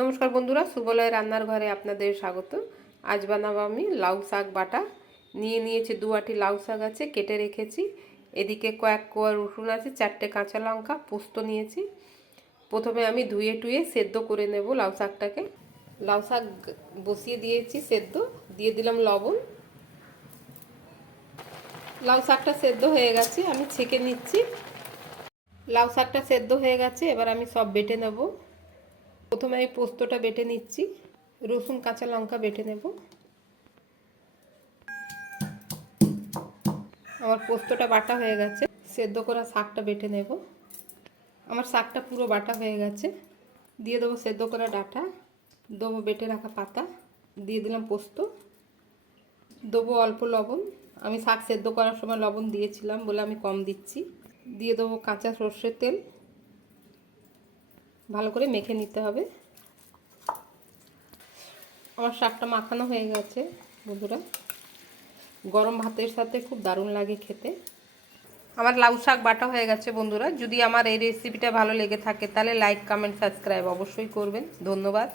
নমস্কার বন্ধুরা, সুবলয় রান্নার ঘরে আপনাদের স্বাগত। আজ বানাবো আমি লাউ শাক বাটা। নিয়েছি 2 আঁটি লাউ শাক আছে, কেটে রেখেছি। এদিকে কয়েক কোয়া রসুন আছে, 4টে কাঁচা লঙ্কা, পোস্ত নিয়েছি। প্রথমে আমি ধুয়ে টুয়ে সেদ্ধ করে নেব লাউ শাকটাকে। লাউ শাক বসিয়ে দিয়েছি সেদ্ধ, দিয়ে দিলাম লবণ। লাউ শাকটা সেদ্ধ হয়ে গেছে, আমি ছেঁকে নিচ্ছি। লাউ শাকটা সেদ্ধ হয়ে গেছে, এবার আমি সব বেটে নেব। প্রথমে আমি পোস্তটা বেটে নিচ্ছি, রসুন কাঁচা লঙ্কা বেটে নেব। আমার পোস্তটা বাটা হয়ে গেছে, সেদ্ধ করা শাকটা বেটে নেব। আমার শাকটা পুরো বাটা হয়ে গেছে, দিয়ে দেবো সেদ্ধ করা ডাঁটা, দেবো বেটে রাখা পাতা, দিয়ে দিলাম পোস্ত, দেবো অল্প লবণ। আমি শাক সেদ্ধ করার সময় লবণ দিয়েছিলাম বলে আমি কম দিচ্ছি। দিয়ে দেবো কাঁচা সর্ষের তেল, ভালো করে মেখে নিতে হবে। আমার শাকটা মাখানো হয়ে গেছে বন্ধুরা, গরম ভাতের সাথে খুব দারুণ লাগে খেতে। আমার লাউ শাক বাটা হয়ে গেছে বন্ধুরা। যদি আমার এই রেসিপিটা ভালো লেগে থাকে তাহলে লাইক, কমেন্ট, সাবস্ক্রাইব অবশ্যই করবেন। ধন্যবাদ।